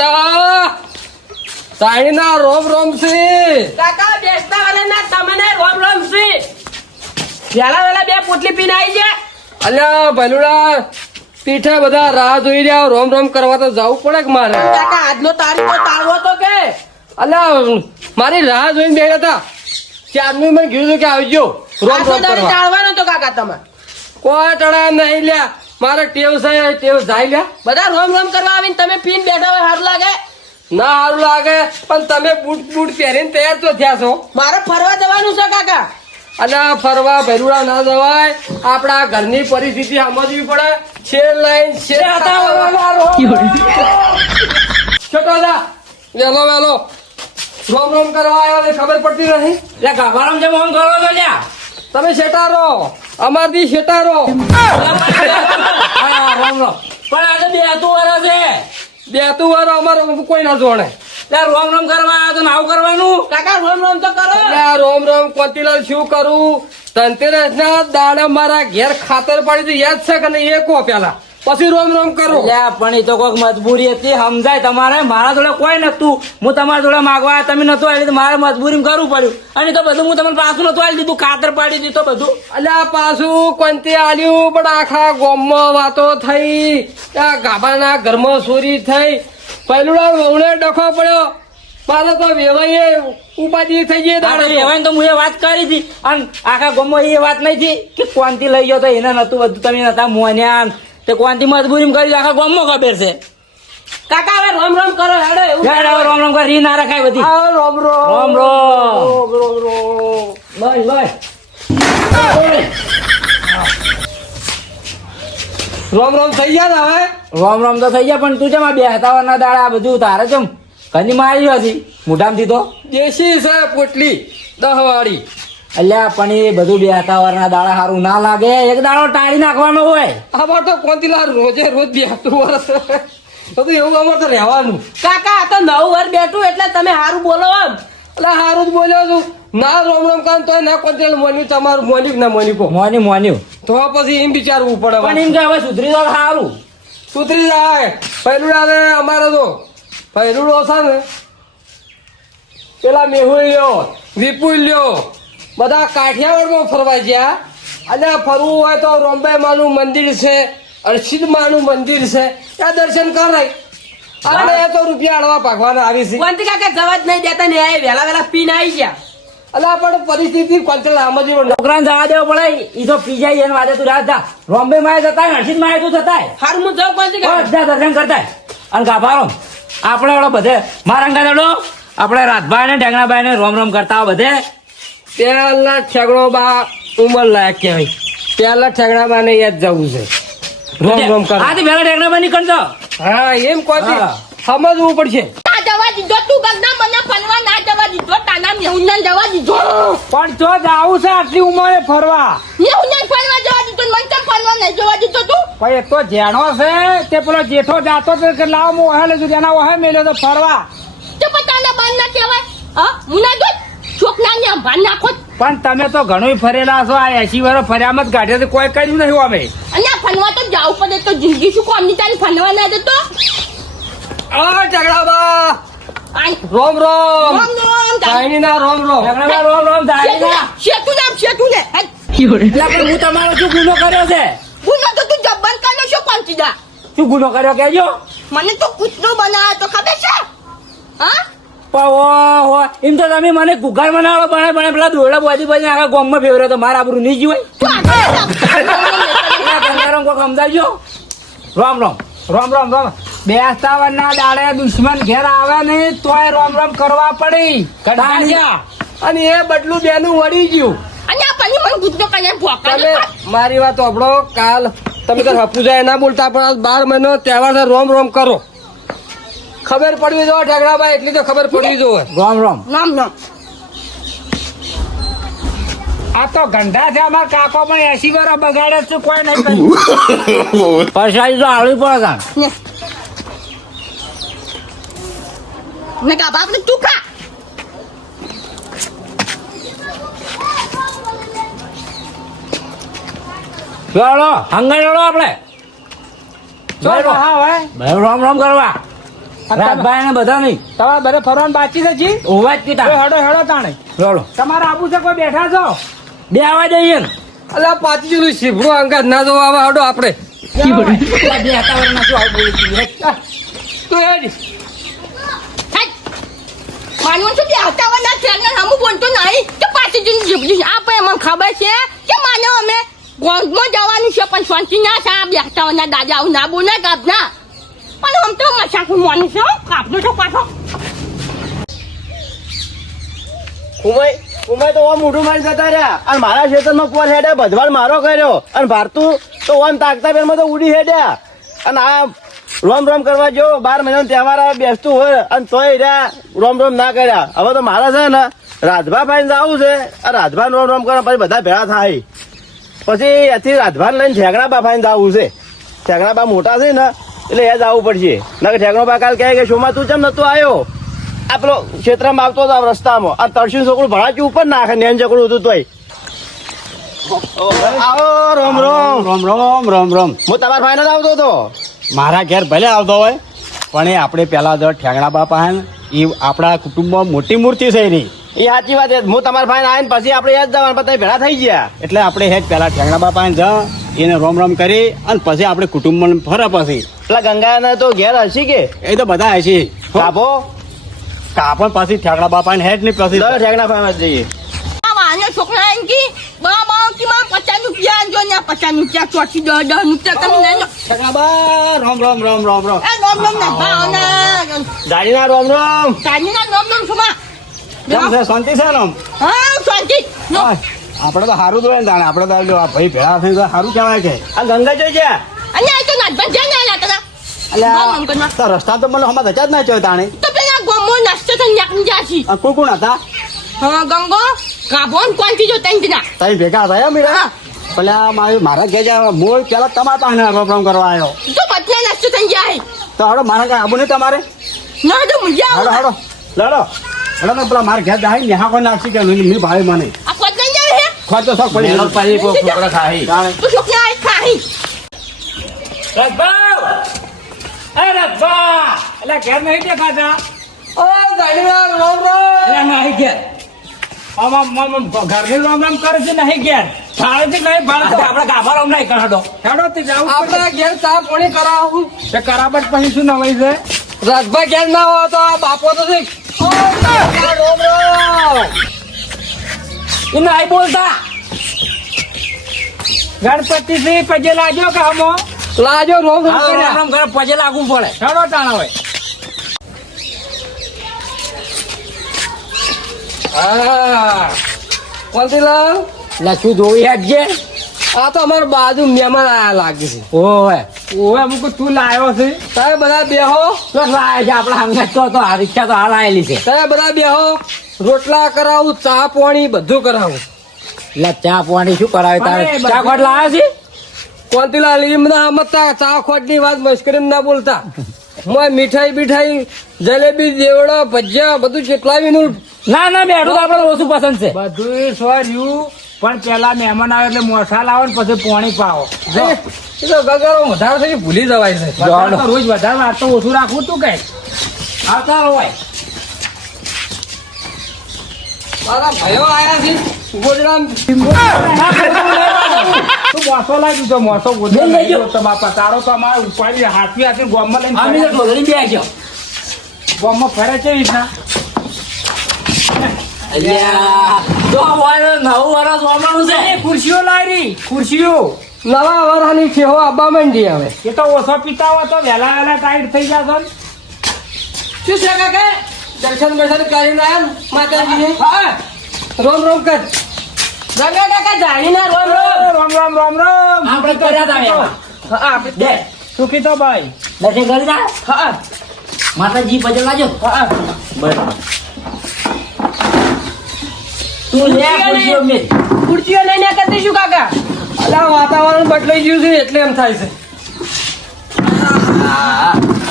બેટા સાઈના રોમ રોમ સી કાકા બેસતા વાળા તમને રોમ રોમ સી વેલા વેલા બે પોટલી પીને આવી જા. અલ્યા ભલુડા પીઠે બધા રાહ જોઈ રહ્યા રોમ રોમ કરવા તો જવું પડે કે મારે કાકા આજનો તારીખ તો તાળવો તો કે અલ્યા મારી રાહ જોઈને બેઠા હતા ચારનું મેં કીધું કે આવજો રોમ રોમ કરવા તાળવાનો તો કાકા તમે કોઈ ટણા નહીં લ્યા મારે ટેવ છે ટેવ જાય લ્યા બધા રોમ રોમ કરવા આવીને તમે પીને બેઠા હોય સારું લાગે ના સારું લાગે પણ તમે બૂટ બૂટ પહેરીને તૈયાર તો થયા છો મારે ફરવા જવાનું છે કાકા અને ફરવા ભેરુડા ના જવાય આપણા ઘરની પરિસ્થિતિ સમજવી પડે છે લાઈન છે છોટો દા વેલો વેલો રોમ રોમ કરવા આવ્યો ને ખબર પડતી નહીં લે ગાભારામ જે મોહન કરો તો લ્યા તમે શેટારો અમારથી શેટારો હા રામ રામ પણ આજે બે તું વરસ છે બે તું વાર અમારે કોઈ ના જોણે લે રોમ રોમ કરવા આવ્યો તો નાવ કરવાનું કાકા રોમ રોમ તો કરો રોમ રોમ કોતીલાલ શું કરું ધનતેરસ ના દાડા મારા ઘેર ખાતર પાડી તો યાદ છે કે નહીં એ કહો પેલા પછી રોમ રોમ કરો લે પણ એ તો કોઈક મજબૂરી હતી સમજાય તમારે મારા જોડે કોઈ નતું હું તમારા જોડે માગવા આવ્યા, તમે નતું આવી મારે મજબૂરી કરવું પડ્યું અને તો બધું હું તમને પાછું નતું આવી દીધું ખાતર પાડી દીધું બધું અલ્યા પાછું કોંતી આલ્યું પણ આખા ગામમાં વાતો થઈ આ ગાભાના ઘરમાં ચોરી થઈ પહેલું વહુને ડખો પડ્યો મારે તો વેવાઈએ ઉપાધિ થઈ ગઈ દાડે એવાની તો હું એ વાત કરી હતી અને આખા ગામમાં એ વાત નહીં થઈ કે કોંતી લઈ ગયો તો એને નતું બધું તમે નતા મોન્યા તે કોંતી મજબૂરી કરી આખા ગામમાં ખબર છે કાકા હવે રોમ રોમ કરો હેડો એવું યાર હવે રોમ રોમ કરી ના રખાય બધી આ રોમ રોમ રોમ રોમ રોમ રોમ લઈ લઈ રોમ રોમ થઈ ગયા ને હવે રોમ રોમ તો થઈ ગયા પણ તું જમા બે હતાવાના દાડા આ બધું તારે ચમ કની મારી હતી મોઢામાંથી તો દેશી છે પોટલી 10 વાળી અલ્યા પણ એ બધું બે હતાવાના દાડા સારું ના લાગે એક દાડો ટાળી નાખવાનો હોય અમાર તો કોંતીલાલ રોજે રોજ બેસતું વર્ષ તો એવું અમારે તો રહેવાનું કાકા આ તો 9 વાર બેઠું એટલે તમે સારું બોલો આમ એટલે હારું જ બોલ્યો છું ના રોમ રોમ કાન તો ના કોંતીલાલ મોન્યું તમારું મોન્યું કે ના મોન્યું કો મોન્યું મોન્યું તો પછી એમ વિચારવું પડે પણ એમ કે હવે સુધરી તો સારું સુધરી જાય પહેલું આવે અમારે તો પહેલું છે ને પેલા મેહુલ લ્યો વિપુલ લ્યો બધા કાઠિયાવાડમાં ફરવા ગયા અને ફરવું હોય તો રોમબાઈ માનું મંદિર છે અર્શિદ માનું મંદિર છે ત્યાં દર્શન કરાય અને એ તો રૂપિયા અડવા ભાગવાના આવી છે કોંતી કાકા જવા જ નહીં દેતા ને એ વેલા વેલા પીને આવી ગયા અલા પણ પરિસ્થિતિ કોંતીલાલ સમજવું છોકરાને જવા દેવો પડે ઈ તો પી જાય એને વાદે તું રાત જા રોમ્બે માં જતા હર્ષિદ માં તું જતા હારું હું જાઉં કોંતી કાકા બધા દર્શન કરતા અને ગાભારો આપણે ઓલો બધે મારા ગાડો આપણે રાતભાઈ ને ઢેંગણાભાઈ ને રોમ રોમ કરતા બધે પેલા ઠેગડો બા ઉંમર લાયક કહેવાય પેલા ઠેગડા બા ને યાદ જવું છે રોમ રોમ કર આથી પેલા ઢેંગણાભાઈ નીકળજો હા એમ કોઈ હા. સમજવું પડશે ના જવા દીધો તું ગગના મને ફરવા ના જવા દીધો તાના નેહુને જવા દીધો પણ જો જાવું છે આટલી ઉંમરે ફરવા નેહુને ફરવા જવા દીધો મને કેમ ફરવા નહીં જવા દીધો તું ભાઈ એક તો જેણો છે તે પેલો જેઠો જાતો તો કે લાવ હું ઓહે લેજો જેના ઓહે મેલ્યો તો ફરવા તે પતાના બાન ના કહેવાય હા મુના દો છોકરાને ભાન નાખો પણ તમે તો ઘણું ફરેલા છો આ 80 વર્ષ ફર્યામાં જ ગાઢે કોઈ કર્યું નહીં હવે અને ફરવા તો જાવ પડે તો જિંદગી શું કોમની તારી ફરવા ના દેતો આ ઠેગડા આઈ રોમ રોમ રોમ રોમ કાઈની ના રોમ રોમ ઢેંગણાભાઈ રોમ રોમ જાય શેતું ને એટલે પણ હું તમારો શું ગુનો કર્યો છે ગુનો તો તું જબ્બન કાનો શું કોંતી દા શું ગુનો કર્યો કેજો મને તો કૂતરો બનાવ્યો તો ખબર છે હા પણ ઓહો એમ તો તમે મને ગુગાર બનાવો બને પેલા દોરડા બોધી બની આખા ગામમાં ફેવરો તો મારા આબરૂ નહીં જીવાય તું આગળ કોક સમજાવજો રામ રામ રોમ રોમ રોમ બેસતાવરના દાડે દુશ્મન ઘેર આવે નહીં તોય રોમ રોમ કરવા પડી કઢાણ્યા અને એ બદલું બેનું વળી ગયું અને આ પની મને કૂતરો કને ભોકા તમે મારી વાત સાંભળો કાલ તમે તો પૂજા ના બોલતા પણ 12 મહિનો તહેવાર છે રોમ રોમ કરો ખબર પડવી જો ઠેકડાભાઈ એટલી તો ખબર પડવી જો રામ રામ નામ નામ આ તો ગંધા છે અમાર કાકો પણ 80 વર્ષ બગાડે છે કોઈ નહીં કર્યું પરસાઈ તો આવડી પડે ને કા બાપ ને ટુકા ચલો હંગાઈ લડો આપણે હા ભાઈ ભાઈ રામ રામ કરવા રાજભાઈ ને બધા નહીં તમારે બધે ફરવાનું બાકી છે જી ઓવા જ કીધા હેડો હેડો તાણે રોડો તમારે આબુ છે કોઈ બેઠા છો બે આવા જઈએ ને અલ્યા પાછી જેલું શીભડું અંગાત ના જો આવા હડો આપણે બે વાતાવરણ શું આવું બોલું છું? તો હેડ માનવું છું કે હટાવાના ટ્રેનર હમું બોલતો નહીં કે પાછી જઈને જીવડી આ પણ મને ખબર છે કે માનો અમે ગોંધમાં જવાનું છે પણ શાંતિ ના થાય આ બેહતાવાના દાદા આવું ના બોલે કાપના પણ આમ તો મજાકું માનું છે હો, કાપનો તો પાછો ઉમય તો ઓમ ઉઠું મારી જતા રહ્યા અને મારા ખેતરમાં કોર હેડે ભજવાડ મારો કર્યો અને ભારતું તો ઓમ તાકતા પેરમાં તો ઉડી હેડ્યા અને આ રોમ રોમ કરવા જો 12 મહિનાનો તહેવાર આવે બેસતું હોય અને તોય રહ્યા રોમ રોમ ના કર્યા હવે તો મારા છે ને રાજભા ભાઈ જવું છે આ રાજભા રોમ રોમ કરવા પછી બધા ભેળા થાય પછી એથી રાજભા લઈને ઠેકડા ભાઈને જવું છે ઠેકડા મોટા છે ને એટલે એ જવું પડશે ના કે ઠેકડો કાલ કહે કે શોમાં તું કેમ નતો આવ્યો આ પેલો ક્ષેત્રમાં આવતો હતો રસ્તામાં આ તળસી છોકરું ભણાચ્યું ઉપર નાખે નેન ચકડું હતું તોય આવો રોમ રોમ રોમ રોમ રોમ રોમ હું તમારા ભાઈને જ આવતો હતો મારા ઘેર ભલે આવતો હોય પણ એ આપણે પેલા જો ઠેંગણા બાપા હે ને એ આપણા કુટુંબમાં મોટી મૂર્તિ છે એની એ સાચી વાત છે હું તમારા ભાઈને આવીને પછી આપણે યાદ જવાનું પછી ભેળા થઈ ગયા એટલે આપણે હેજ પેલા ઠેંગણા બાપા ને જા એને રોમ રોમ કરી અને પછી આપણે કુટુંબમાં ફરે પછી પેલા ગંગાને તો ઘેર હશી કે એ તો બધા હશે કાપો કાપણ પછી ઠેંગણા બાપા ને હેજ નહીં પછી દર ઠેકડા ભાઈ જઈએ આ વાને છોકરા એમ કી બા બા કી માં 50 રૂપિયા જો ને 50 રૂપિયા ચોથી 10 રૂપિયા તમે લઈ લો ઠેંગણા રોમ રોમ રોમ રોમ રોમ એ નોમ નોમ ના ભાવના ગાડીના રોમ રોમ તાનીના નોમ નોમ સુમા કેમ છે શાંતિ છે રોમ હા શાંતિ નો આપણે તો સારું જોઈએ ને તાણે આપણે તો આ ભાઈ ભેળા થઈને તો સારું કહેવાય કે આ ગંગા જોઈ ગયા અને આ તો નાટબા જને લાતા નોમ નોમ તો રસ્તા તો મને હમણાં ધચા જ ના ચોય તાણે તો પેલા ગોમો નાસ્તો તો ન્યાકની જાસી આ કોણ કોણ હતા હા ગંગો કાબોન કોણથી જો તંજના તઈ ભેગા થયા મીરા પેલા મારા ઘેર મૂળ પેલા તમારા પાસે રોમ રોમ કરવા આવ્યો તો બટના નાસ્તો થઈ જાય તો હડો મારા કઈ આબુ નહીં તમારે ના તો મુજા હડો હડો લડો હડો તો પેલા મારા ઘેર જાય ને હા કોઈ નાખી કે મી ભાઈ મને આ પટના જાય હે ખોટ તો શોખ પડી મેલો પાછી કોક છોકરા ખાહી તાણે તો છોકરા આઈ ખાહી રાજભાઈ એ રાજભા એટલે ઘેર નહીં દેખાતા ઓય ગાડીના રોમ રોમ એટલે નહીં ઘેર આમાં ઘરની રામ રામ કરે છે નહીં ઘેર થાળેથી નહીં ભાડતો આપણે ગાભા રોમ નહીં કરડો હેડો તે જાવું આપણે ઘેર ચા પાણી કરાવું તે કરાબત પછી શું નવાઈ છે રાજભાઈ ઘેર ના હોય તો આ બાપો તો છે ઓય, રોમ રોમ એ નહીં બોલતા ગણપતિ થી પજે લાગ્યો કે હમો લાજો રોમ રોમ રોમ કર્યા રોમ કરે પજે લાગવું પડે હેડો તાણા હોય હા કોંતીલાલ એટલે શું જોઈ હેડજે આ તો અમારા બાજુ મહેમાન આયા લાગે છે ઓય ઓવે અમુક તું લાવ્યો છે તમે બધા બેહો તો લાય છે આપણા હંગાત તો આ રિક્ષા તો હાલ આયેલી છે તમે બધા બેહો રોટલા કરાવું ચા પાણી બધું કરાવું એટલે ચા પાણી શું કરાવે તારે અરે, ચા ખોટ લાવ્યો છે કોંતીલાલ એમ ના સમજતા ચા ખોટ ની વાત મશ્કરી ના બોલતા મોય મીઠાઈ બીઠાઈ જલેબી દેવડો ભજીયા બધું ચેટલાવીનું ના ના બેઠું તો આપણે ઓછું પસંદ છે બધું સોર્યું પણ પેલા મહેમાન આવે એટલે મોસા લાવો ને પછી પાણી પાવો જો એ તો ગગરો વધારે થઈ ભૂલી જવાય છે વધારે તો રોજ વધારે વાર તો ઓછું રાખવું તું કઈ આવતા હોય મારા ભાઈઓ આયા છે ગોજરામ તું મોસો લાગ્યું તો મોસો ગોદડો લઈ લેજો. તો બાપા તારો તો અમારે ઉપાડી હાથવી હાથવી ગોમમાં લઈને અમે તો ફરે. ઢોલરી બે ગયો ગોમમાં ફરે છે રીતના અલ્યા જો હોય નવું વરસ વાપરવાનું છે એ ખુરશીઓ લાવી ખુરશીઓ નવા વરાની છે હો આબા મંડી હવે એ તો ઓછો પીતા હોય તો વહેલા વહેલા ટાઈટ થઈ જશો ને. શું છે કાકા દર્શન દર્શન કરીને આયા ને માતાજીને હા રોમ રોમ કર રમ્યા કાકા જાણીના રોમ રોમ રામ રામ રામ રામ આપણે કર્યા તા એમાં. હા આપણે બે સુખી તો ભાઈ દર્શન કરી જા હા માતાજી ભજન લાજો હા બસ તું લે ખુરશીઓ મેં ખુરશીઓ લઈને કરતી શું કાકા અલા વાતાવરણ બદલાઈ ગયું છે એટલે એમ થાય છે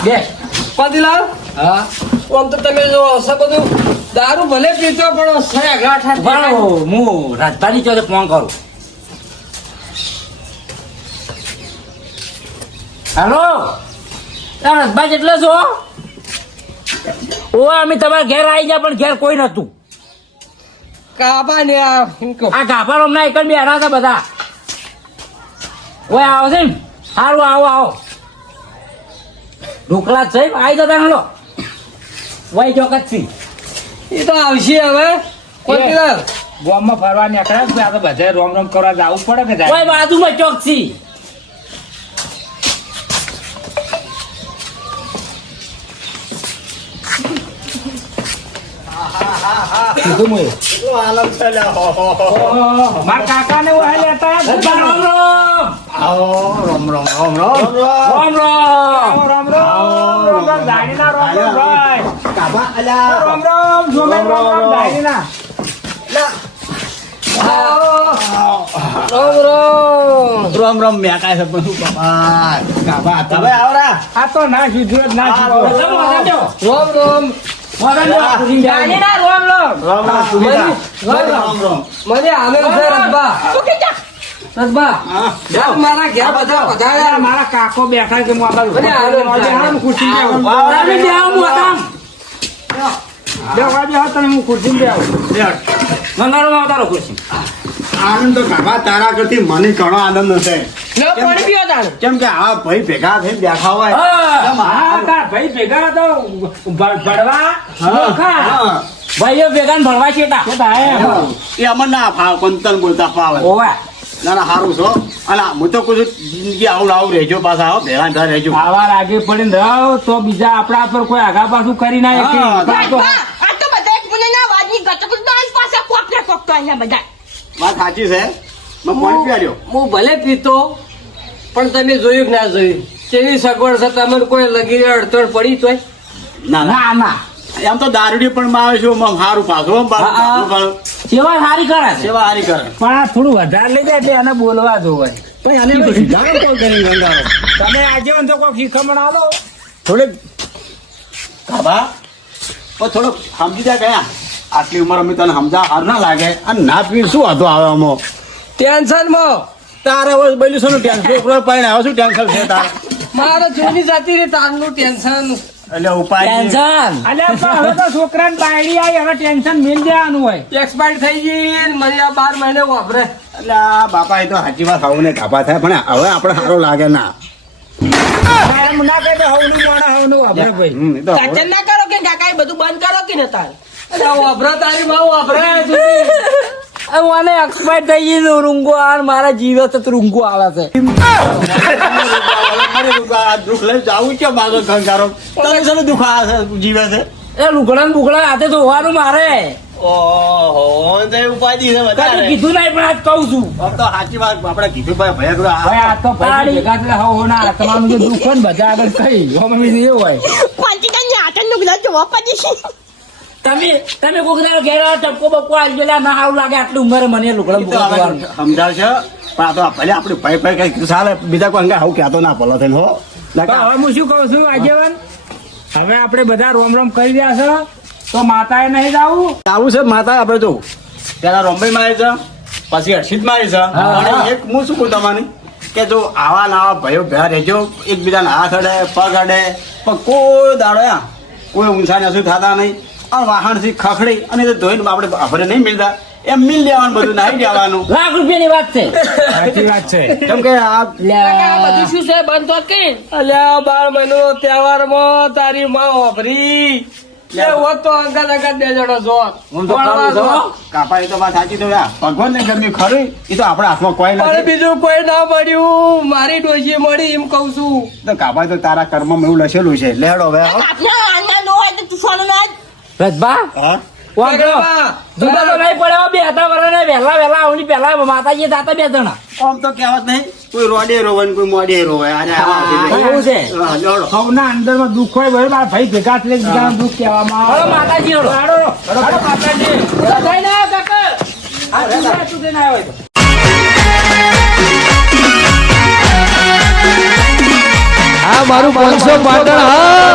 બે પાટીલાલ હા આમ તો તમે જો હશે બધું દારૂ ભલે પીતો પણ સયા ગાંઠા બરાબર હું રાજધાની ચોથે ફોન કરું હેલો રસભાઈ એટલે છો ઓ અમે તમારા ઘેર આવી ગયા પણ ઘેર કોઈ નતું. કાબા ને આ એમ કહું. આ ગાભા હમણાં એક જ બેઠા હતા બધા. ઓય આવો છે ને સારું આવો આવો ઢોકળા છે આવી જતા હેલો વય ચોકત થી એ તો આવશે હવે કોઈ દિવસ. ગામમાં ફરવા નીકળ્યા છે, આ તો બધા રોમ રોમ કરવા જવું પડે કે જાય? ઓય બાજુમાં ચોક થી કીધું મુએ. શું આનંદ છે લ્યા. હો, હો, હો. ઓહો, મારા કાકાને વાહ લેતા રામ રામ આવો, રોમ રોમ રોમ રોમ રામ રામ રામ રામ દાડીના રામ રામ ભાઈ. કાબા અલ્યા રામ રામ જોમે રામ રામ દાડીના. રોમ રોમ મેકાય છે પણ શું બાપા કાબા હતા. હવે આવરા આ તો ના સીધું જ ના સીધું. રોમ રોમ. દાદીના રોમ રોમ. રોમ રોમ સુવિધા. રોમ રોમ મને આનંદ છે રસબા. રસબા યાર મારા ઘેર બધા પધાર્યા. મારા કાકો બેઠા છે મોબાઈલ મને આનંદ થાય. ખુરશી તમે બે આવું હતા બેહવા બેહો તને હું ખુરશી બેહું. મંગાળો આવતા રહો ખુરશી. આનંદ તો કાબા તારા કરતી મને ઘણો આનંદ હશે. લો પાણી પીવો તાણ. કેમ કે આ ભાઈ ભેગા થઈને બેઠા હોય એમ હા તાર ભાઈ ભેગા તો ભડવા નોખા. હા. ભાઈઓ ભેગા ને ભણવા છેટા એ અમને ના ફાવે પણ તને બોલતા ફાવે. ઓવા ના ના સારું છો. અને હું તો કહું છું જિંદગી આવું આવું રહેજો પાછા આવો ભેગા ભેગા રહેજો. આવા લાગે પડીને રહો તો બીજા આપણા પર કોઈ આગા પાછું કરી ના શકે. હા, આ તો આ તો બધા એક મુનેના વાતની ગટક ડાન્સ પાસે કોક ને કોક તો અહીંયા બધા વાત સાચી છે. મેં પાણી પી આલ્યો. હું ભલે પીતો પણ તમે જોયું કે ના જોયું કેવી સગવડ છે. તમને કોઈ લગી અડચણ પડી તોય ના ના ના ના એમ તો દારૂડી પણ માં આવે છે આમ સારું પાછું આમ પાછું હા, હા. પાછું. સેવા સારી કરે છે. સેવા હારી કરે. પણ આ થોડું વધારે લઈ જાય એટલે એને બોલવા જોવે. પણ આને તો સીધા કોણ કરી ગંગારો. તમે આજે તો કોઈ શીખમણ આલો. થોડીક કાબા પણ થોડોક સમજી જાય ગયા આટલી ઉંમર અમે તને સમજા હાર ના લાગે અને ના પી શું હતો આવે અમો ટેન્શનમાં તારે હવે બોલ્યું શું ટેન્શન છોકરો પાઈને આવે શું ટેન્શન છે તારે મારે જૂની જતી રહી તારનું ટેન્શન. એટલે ઉપાય ટેન્શન અલ્યા પણ હવે તો છોકરાને બાયડી આવી હવે ટેન્શન મિલ જવાનું હોય. એક્સપાયર થઈ ગઈ ને મને આ 12 મહિને વાપરે. એટલે આ બાપા એ તો સાચી વાત આવું ને કાપા થાય પણ હવે આપણે સારું લાગે ના એમ ના કહે તો હવનું મોણા હવનું વાપરે ભાઈ. એ તો હવે- સાચન ના કરો કે કાકા એ બધું બંધ કરો કે ન તાર. અરે વાપરે તારી માં વાપરે. મને એક્સપાયર થઈ ગઈ રૂંગો આ મારા જીવે તો રૂંગો આવે છે. આ દુઃખ લઈ જાવું છે મારો ગંગારો તને શું દુઃખ આવે છે જીવે છે એ લુગડા ને બુગડા હાથે તો હોવાનું મારે ઓહો તો ઉપાધિ છે કદી વધારે. કીધું નહીં પણ આજ કહું છું. આમ તો સાચી વાત આપણે કીધું ભાઈ ભયા કરો ભાઈ આ તો ભાઈ ભેગા થયા હવ ના તમારું જે દુઃખ હોય ને બધા આગળ કઈ એવું હોય. પાંચીદાની આટનનું ગ્લાસ જોવા પડી છે તમે કોક દાડો ઘેર આવો, ટપકો બપકો આવી ગયેલા ના સારું લાગે આટલી ઉંમરે મને લુગડા બુગડા ધોવાનું. સમજાવશે પણ આ તો ભલે આપણે ભાઈ ભાઈ કઈ ચાલે બીજા કોઈ અંગે આવું કહેતો ના ભલો થઈને હો પણ હવે હું શું કહું છું આગેવાન હવે આપણે બધા રોમ રોમ કરી રહ્યા છો તો માતાએ નહીં જાવું. આવું છે માતા આપણે જો પેલા રોમ્બઈ માં આવી છે પછી હર્ષિત માં આવી છે અને એક હું શું કહું તમને કે જો આવા નવા ભાઈઓ ભેગા રહેજો એકબીજાના હાથ અડે પગ અડે પણ કોઈ દાડો કોઈ ઊંચા નસું થતા નહીં અને વાહનથી ખખડી અને તો ધોઈને આપણે આપણે નહીં મિલતા એમ મિલ લેવાનું બધું નાહી દેવાનું લાખ રૂપિયાની વાત છે. સાચી વાત છે. કેમ કે આ કાકા આ બધું શું છે બંધ તો કે. અલ્યા 12 મહિનો તહેવારમાં તારી માં વાપરી. એ હોત તો અંગાત અંગાત 2 જણા જોત. હું તો કરું છું કાપા એ તો વાત સાચી તો ભગવાન ને ગમ્યું ખરું એ તો આપણા હાથમાં કોઈ અરે નથી બીજું કોઈ ના મળ્યું મારી ડોશી મળી એમ કઉ છું. તો કાપા તો તારા કર્મમાં એવું લખેલું છે લેડો હવે હો. આપના આના નો હોય તો તું સોનું ના રજભા હા વાંધો જુદા તો નહીં પડે બે હતા વરને વહેલા આવની પહેલા માતાજી દાતા 2 જણા આમ તો કહેવત નહીં કોઈ રોડે રોવે ને કોઈ મોડે રોવે અરે આવા છે. એવું છે. હા, લેવડો. સૌના અંદરમાં દુઃખ હોય બરાબર આ ભાઈ ભેગા થઈને બીજાનું દુઃખ કહેવામાં હળો આવે. માતાજી હળો. હાલો, હાલો માતાજી. જઈને આવો કાકા. આ તું જઈને આવ્યો તો. આ મારું 500 પાટણ હા